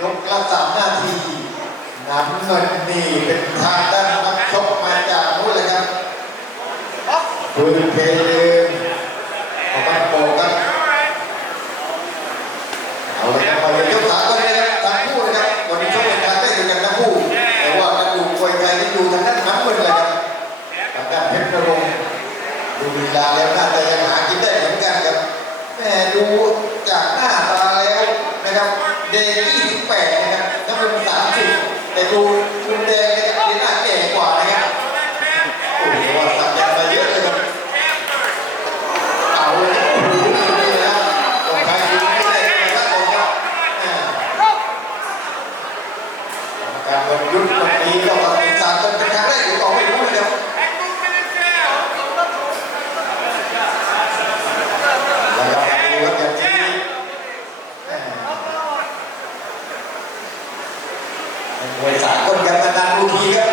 ยกละสามนาทีน้ำเงินนี่เป็นทางด้านนักชกมาจากนู้นเลยครับคุณเพลินเอามาโปกันเอาละครับมาเลยยกขาก็ได้ครับทั้งคู่นะครับวันนี้ชกเป็นการได้ดูกันทั้งคู่แต่ว่านักดูมวยไทยที่ดูทางด้านน้ำเงินเลยครับทางด้านเพชรนรงค์ดูลีลาแล้วน่าจะยังหากินได้เหมือนกันครับแม่ดูจากหน้าตาแล้วนะครับเดย์28นะครับน้ำเงิน30แต่ดูคุณแดงเนี่ยหน้าแก่กว่านะครับโอ้โหว่าสักยันต์มาเยอะเลยครับ เอาเลยโอ้โหนี่นะตรงใครดูไม่ได้เลยครับผมครับอ่า การวันยุทธวันนี้ก็มาเป็นสารต้นเป็นครั้งแรกหรือเปล่าไม่รู้นะครับแล้วก็ดูครับอย่างที่อ่าเป็นมวยสากลกันนานๆดูทีครับ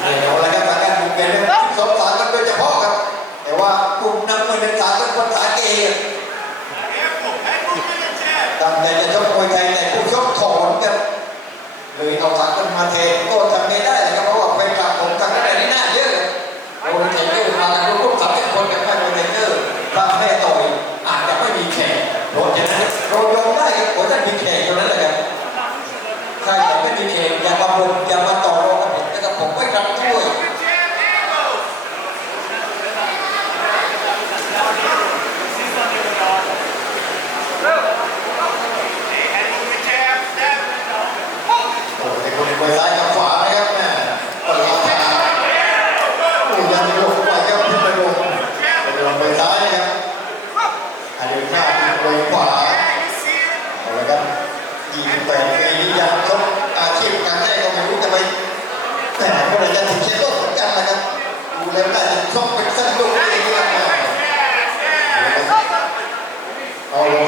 เนี่ยเอาละครับทางด้านมุมแดงสงสารกันโดยเฉพาะครับ แต่ว่ากลุ่มน้ำเงินเป็นสารเป็นคนสาเกตั้งใจจะชกมวยไทยแต่ผู้ชกถอนกัน เลยเอาสารกันมาเทก็ทำ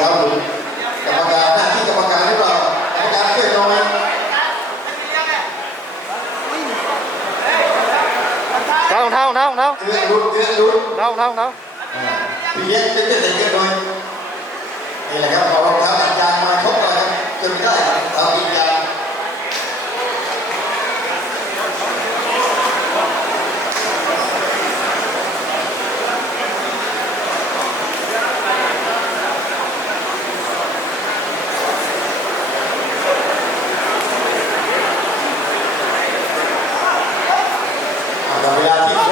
ครับคุณกรรมการหน้าที่กรรมการหรือเปล่ากรรมการเคลื่อนน้อยเท้ารองเท้ารองเท้ารองเท้าเลือดรุดเลือดรุดรองเท้ารองเท้าพี่เย็ดเป็นเจ็ดเด็กเกินหน่อยนี่แหละครับเอารองเท้า Yeah.